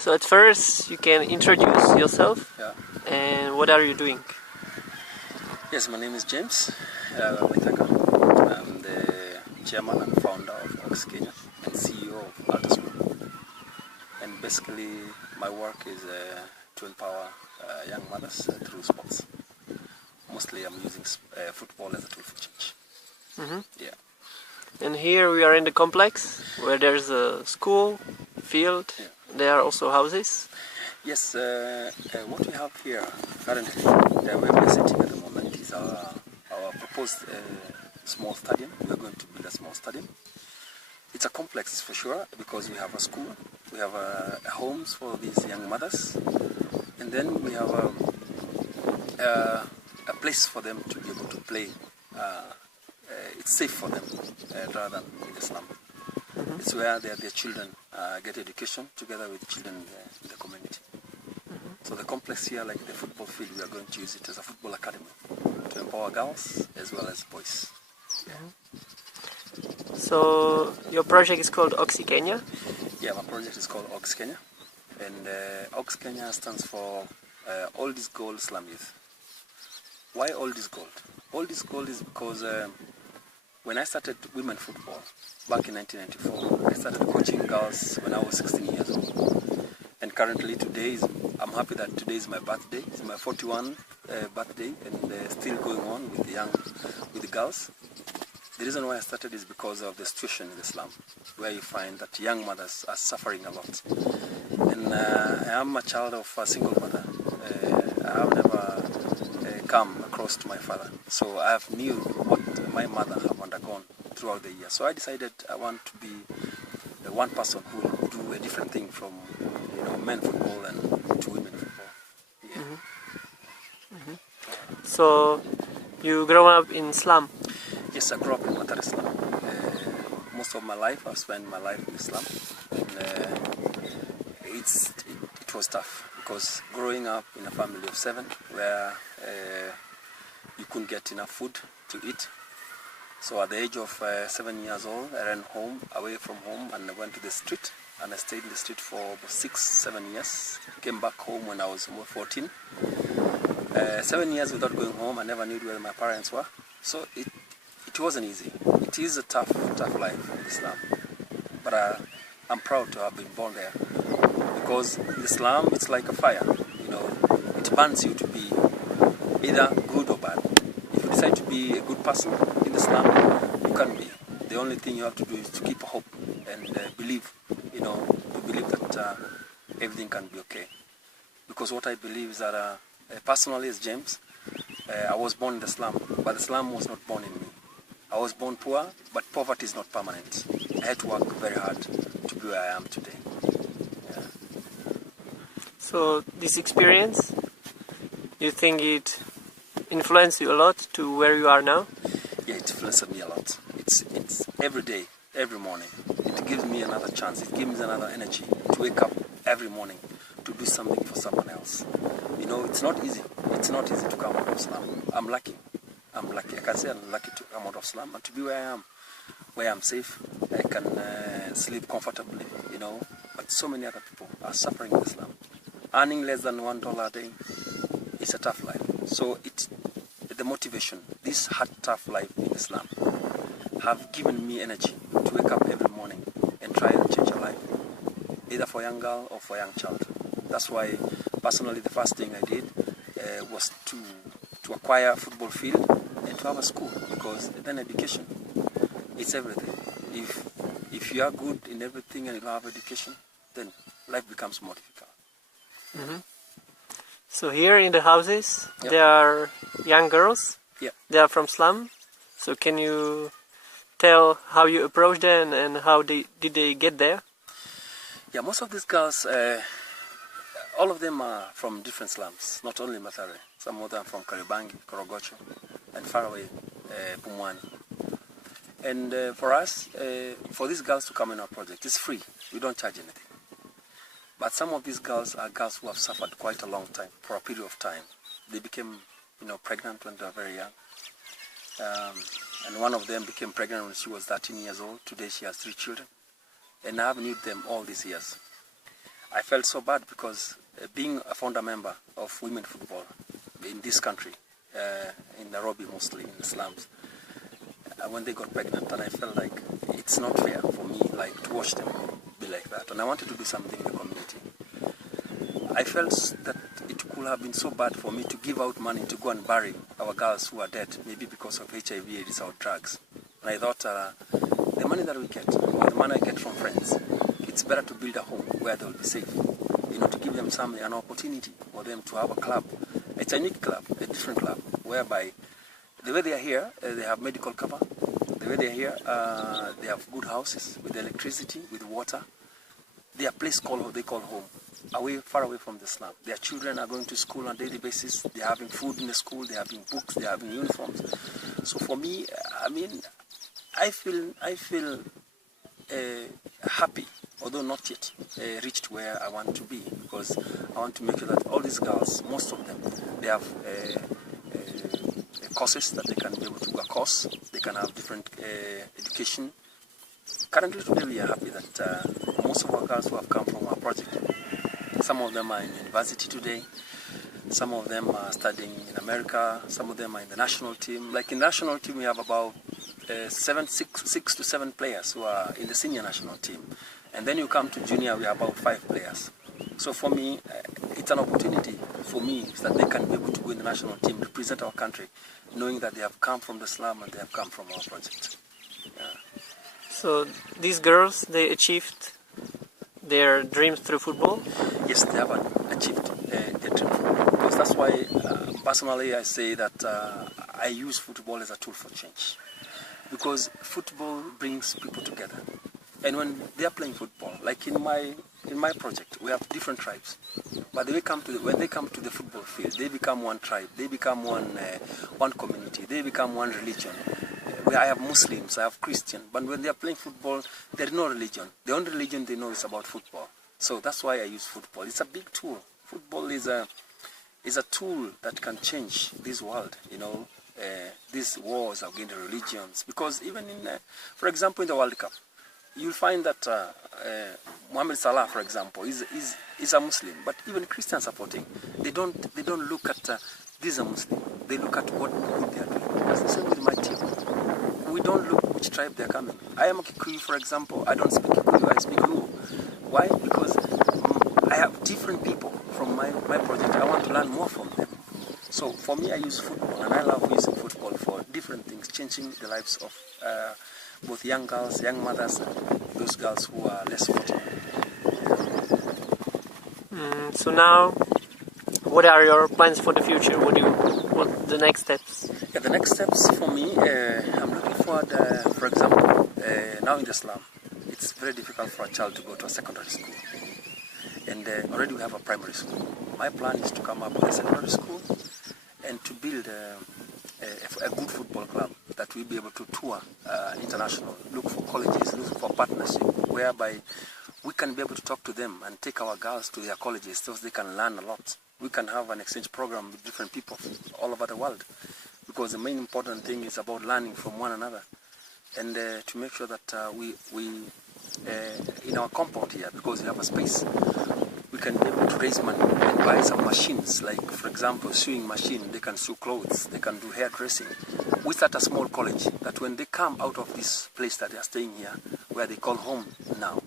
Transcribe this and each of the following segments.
So at first you can introduce yourself. Yeah. And what are you doing? Yes, my name is James Waithaka. I'm the chairman and founder of OGSY Kenya and CEO of Altasman. And basically my work is to empower young mothers through sports. Mostly I'm using football as a tool for change. Yeah. And here we are in the complex where there's a school, field, there are also houses. Yes, what we have here currently, where we are sitting at the moment, is our proposed small stadium. We are going to build a small stadium. It's a complex for sure, because we have a school, we have homes for these young mothers, and then we have a place for them to be able to play. It's safe for them rather than in the slum. It's where their children get education together with children in the community. So the complex here, like the football field, we are going to use it as a football academy to empower girls as well as boys. Yeah. So your project is called OGSY Kenya? Yeah, my project is called OGSY Kenya. And OGSY Kenya stands for Old is Gold Slum Youth. Why Old is Gold? Old is Gold is because when I started women football back in 1994, I started coaching girls when I was 16 years old. And currently today, I'm happy that today is my birthday. It's my 41st birthday, and still going on with the girls. The reason why I started is because of the situation in the slum, where you find that young mothers are suffering a lot. And I am a child of a single mother. I have never come across to my father, so I have knew what my mother have undergone throughout the year. So I decided I want to be the one person who will do a different thing from men football and to women football. Yeah. So you grew up in slum? Yes, I grew up in Matare slum. Most of my life I've spent my life in the slum, and it was tough, because growing up in a family of 7 where you couldn't get enough food to eat. So at the age of 7 years old, I ran away from home, and I went to the street, and I stayed in the street for 6-7 years. Came back home when I was 14. 7 years without going home. I never knew where my parents were. So it wasn't easy. It is a tough life in Islam. But I'm proud to have been born there, because Islam, it's like a fire. It burns you to be either good or bad. If you decide to be a good person in Islam, you can be. The only thing you have to do is to keep hope and believe, to believe that everything can be okay. Because what I believe is that personally as James, I was born in the slum, but the slum was not born in me. I was born poor, but poverty is not permanent. I had to work very hard to be where I am today. Yeah. So this experience, you think it influenced you a lot to where you are now? Yeah, it influenced me a lot. It's every day, every morning. It gives me another chance. It gives me another energy to wake up every morning to do something for someone else. It's not easy. It's not easy to come out of slum. I'm lucky. I can say I'm lucky to come out of slum and to be where I am, where I'm safe. I can sleep comfortably, But so many other people are suffering in the slum. Earning less than $1 a day is a tough life. So the motivation, this hard, tough life in Islam, have given me energy to wake up every morning and try and change a life, either for a young girl or for a young child. That's why, personally, the first thing I did was to acquire a football field and to have a school, because then education, it's everything. If you are good in everything and you don't have education, then life becomes more difficult. So here in the houses, there are young girls. Yeah. They are from slum. So can you tell how you approached them and how did they get there? Yeah, most of these girls, all of them are from different slums, not only Mathare. Some of them from Karibangi, Korogocho, and far away, Pumwani. And for us, for these girls to come in our project, it's free. We don't charge anything. But some of these girls are girls who have suffered quite a long time, for a period of time. They became, pregnant when they were very young. And one of them became pregnant when she was 13 years old. Today she has 3 children. And I have known them all these years. I felt so bad because being a founder member of women football in this country, in Nairobi mostly, in the slums, when they got pregnant, and I felt like it's not fair for me like to watch them be like that, and I wanted to do something in the community. I felt that it could have been so bad for me to give out money to go and bury our girls who are dead, maybe because of HIV/AIDS or drugs. And I thought the money that we get, or the money I get from friends, it's better to build a home where they'll be safe. To give them an opportunity for them to have a club. It's a unique club, a different club, whereby the way they are here, they have medical cover. The way they are here, they have good houses with electricity, with water. They are a place they call home, far away from the slum. Their children are going to school on a daily basis. They are having food in the school. They are having books. They are having uniforms. So for me, I feel happy, although not yet reached where I want to be, because I want to make sure that all these girls, most of them, they have courses that they can be able to go a course. They can have different education. Currently today we are happy that most of our girls who have come from our project, some of them are in university today, some of them are studying in America, some of them are in the national team. Like in the national team we have about 6 to 7 players who are in the senior national team. And then you come to junior, we are about 5 players. So for me, it's an opportunity for me that they can be able to go in the national team, represent our country, knowing that they have come from the slum and they have come from our project. Yeah. So these girls, they achieved their dreams through football? Yes, they have achieved their dream. Because that's why, personally, I say that I use football as a tool for change. Because football brings people together. And when they are playing football, like in my project, we have different tribes. But when they come to the football field, they become one tribe, they become one community, they become one religion. I have Muslims, I have Christian, but when they are playing football, there is no religion. The only religion they know is about football. So that's why I use football. It's a big tool. Football is a tool that can change this world, these wars against religions. Because even for example, in the World Cup, you'll find that Mohamed Salah, for example, is a Muslim, but even Christians supporting, they don't look at this is a Muslim. They look at what good they are doing. That's the same with my team. We don't look which tribe they are coming. I am a Kikuyu, for example. I don't speak Kikuyu, I speak Luo. Why? Because I have different people from my project. I want to learn more from them. So for me, I use football, and I love using football for different things, changing the lives of both young girls, young mothers, and those girls who are less fortunate. So now, what are your plans for the future? What the next steps? Yeah, the next steps for me, I'm looking forward, for example, now in the slum, it's very difficult for a child to go to a secondary school. And already we have a primary school. My plan is to come up with a secondary school and to build a good football club that will be able to tour international, look for colleges, look for partnership, whereby we can be able to talk to them and take our girls to their colleges so they can learn a lot. We can have an exchange program with different people all over the world, because the main important thing is about learning from one another, and to make sure that we in our compound here, because we have a space, we can be able to raise money and buy some machines, like for example sewing machine. They can sew clothes, they can do hairdressing. We start a small college that when they come out of this place that they are staying here, where they call home now,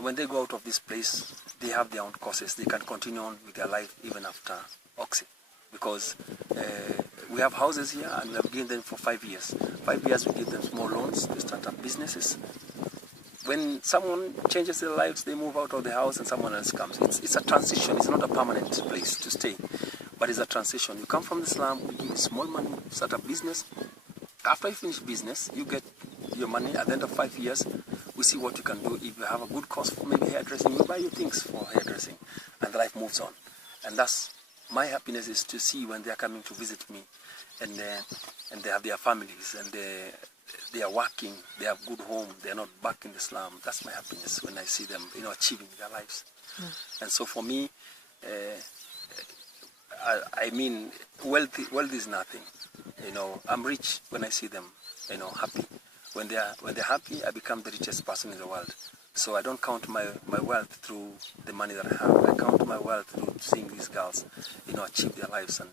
when they go out of this place, they have their own courses. They can continue on with their life even after OGSY, because we have houses here and we have given them for 5 years. 5 years we give them small loans to start up businesses. When someone changes their lives, they move out of the house and someone else comes. It's a transition. It's not a permanent place to stay, but it's a transition. You come from the slum, we give you small money, start a business. After you finish business, you get your money. At the end of 5 years, we see what you can do. If you have a good course for maybe hairdressing, you buy your things for hairdressing, and life moves on. And that's my happiness, is to see when they are coming to visit me, and they have their families, and they are working, they have good home, they are not back in the slum. That's my happiness when I see them, achieving their lives. And so for me, wealth is nothing. I'm rich when I see them, happy. When they're happy, I become the richest person in the world. So I don't count my wealth through the money that I have. I count my wealth through seeing these girls, achieve their lives and,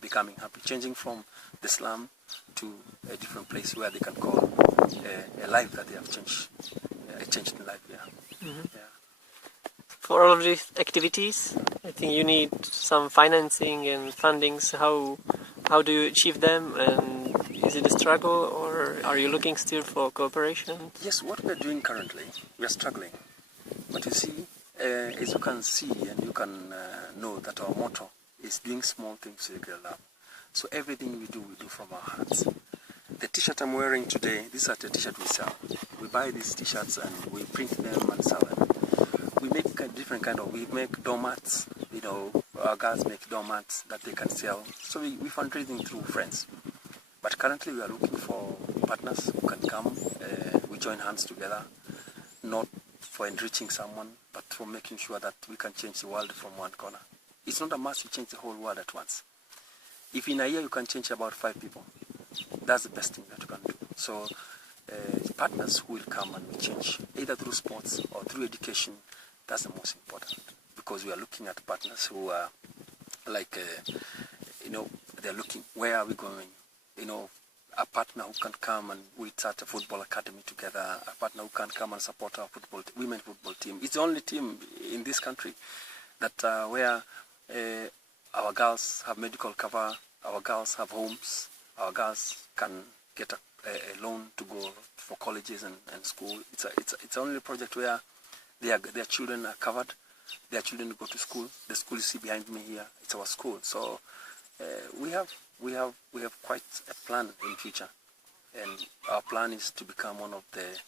becoming happy, changing from the slum to a different place where they can call a life that they have changed, a changed life, yeah. Mm-hmm. Yeah. For all of these activities, I think you need some financing and fundings. How do you achieve them, and is it a struggle, or are you looking still for cooperation? Yes, what we're doing currently, we are struggling. But you see, as you can see and you can know that our motto is doing small things with great love. So everything we do from our hearts. The t-shirt I'm wearing today, these are the t-shirt we sell. We buy these t-shirts and we print them and sell them. We make a different we make doormats, our girls make doormats that they can sell. So we fundraising through friends. But currently we are looking for partners who can come. We join hands together, not for enriching someone, but for making sure that we can change the world from one corner. It's not a must to change the whole world at once. If in a year you can change about 5 people, that's the best thing that you can do. So partners who will come and we change, either through sports or through education, that's the most important. Because we are looking at partners who are like, they're looking, where are we going? A partner who can come and we start a football academy together, a partner who can come and support our women football team. It's the only team in this country that where our girls have medical cover, our girls have homes, our girls can get a loan to go for colleges and school. It's only a project where their children are covered, their children go to school. The school you see behind me here, it's our school. So we have quite a plan in future, and our plan is to become one of the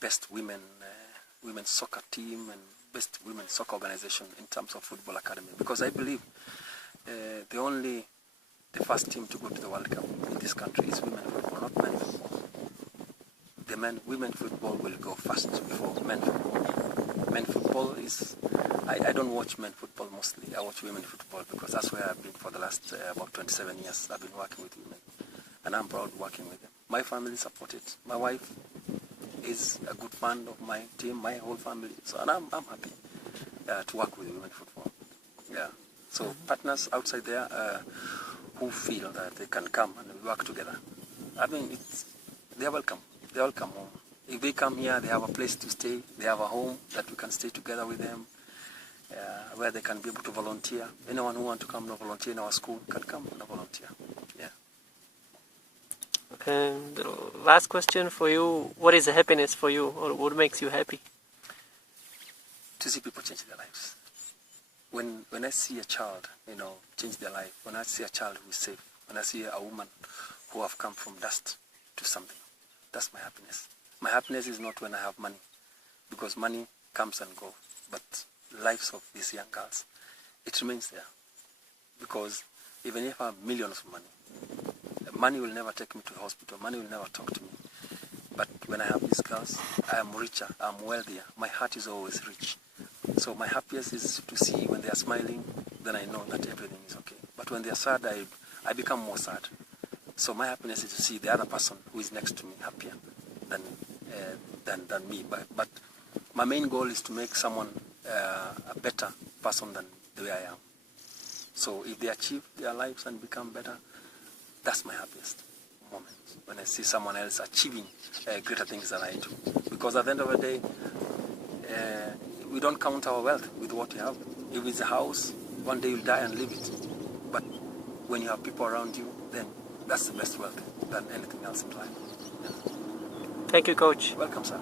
best women's soccer team and best women's soccer organization in terms of football academy. Because I believe the first team to go to the World Cup in this country is women football, not men football. Women football will go first before men football. Men football is, I don't watch men football mostly. I watch women football because that's where I've been for the last about 27 years. I've been working with women, and I'm proud working with them. My family support it. My wife is a good fan of my team, my whole family. So, and I'm happy to work with women football. Yeah. So partners outside there who feel that they can come and we work together. I mean, they're welcome. They all come home. If they come here, they have a place to stay. They have a home that we can stay together with them, where they can be able to volunteer. Anyone who wants to come and volunteer in our school can come and volunteer. Yeah. And the last question for you: what is happiness for you, or what makes you happy? To see people change their lives. When I see a child, change their life. When I see a child who is safe. When I see a woman who have come from dust to something. That's my happiness. My happiness is not when I have money, because money comes and goes. But lives of these young girls, it remains there. Because even if I have millions of money will never take me to the hospital. Money will never talk to me. But when I have these girls, I am richer, I am wealthier. My heart is always rich. So my happiest is to see when they are smiling, then I know that everything is okay. But when they are sad, I become more sad. So my happiness is to see the other person who is next to me happier than me. But my main goal is to make someone a better person than the way I am. So if they achieve their lives and become better, that's my happiest moment, when I see someone else achieving greater things than I do. Because at the end of the day, we don't count our wealth with what we have. If it's a house, one day you'll die and leave it. But when you have people around you, then that's the best wealth than anything else in life. Yeah. Thank you, Coach. Welcome, sir.